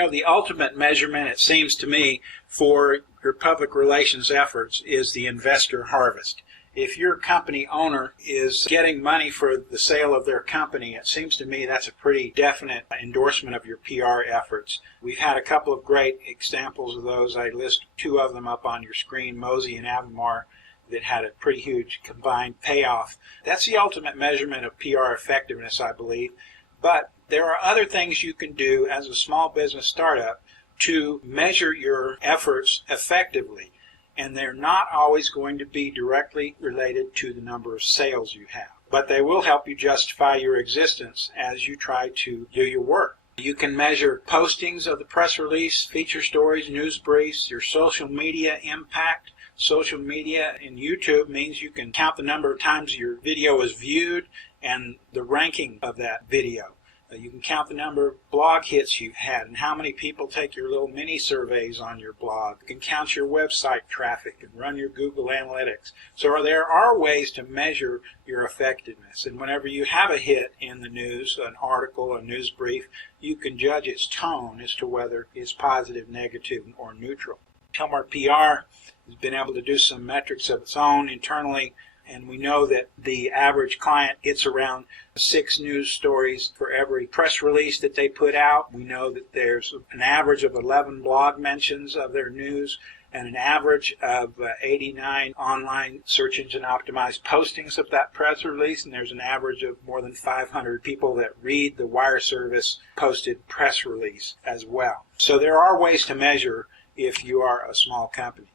know, the ultimate measurement, it seems to me, for your public relations efforts is the investor harvest. If your company owner is getting money for the sale of their company, it seems to me that's a pretty definite endorsement of your PR efforts. We've had a couple of great examples of those. I list two of them up on your screen, Mosey and Avamar, that had a pretty huge combined payoff. That's the ultimate measurement of PR effectiveness, I believe. But there are other things you can do as a small business startup to measure your efforts effectively. And they're not always going to be directly related to the number of sales you have. But they will help you justify your existence as you try to do your work. You can measure postings of the press release, feature stories, news briefs, your social media impact. Social media in YouTube means you can count the number of times your video is viewed and the ranking of that video. You can count the number of blog hits you've had and how many people take your little mini surveys on your blog. You can count your website traffic and run your Google Analytics. So there are ways to measure your effectiveness. And whenever you have a hit in the news, an article, a news brief, you can judge its tone as to whether it's positive, negative, or neutral. PilmerPR has been able to do some metrics of its own internally, and we know that the average client gets around 6 news stories for every press release that they put out. We know that there's an average of 11 blog mentions of their news and an average of 89 online search engine optimized postings of that press release, and there's an average of more than 500 people that read the wire service posted press release as well. So there are ways to measure if you are a small company.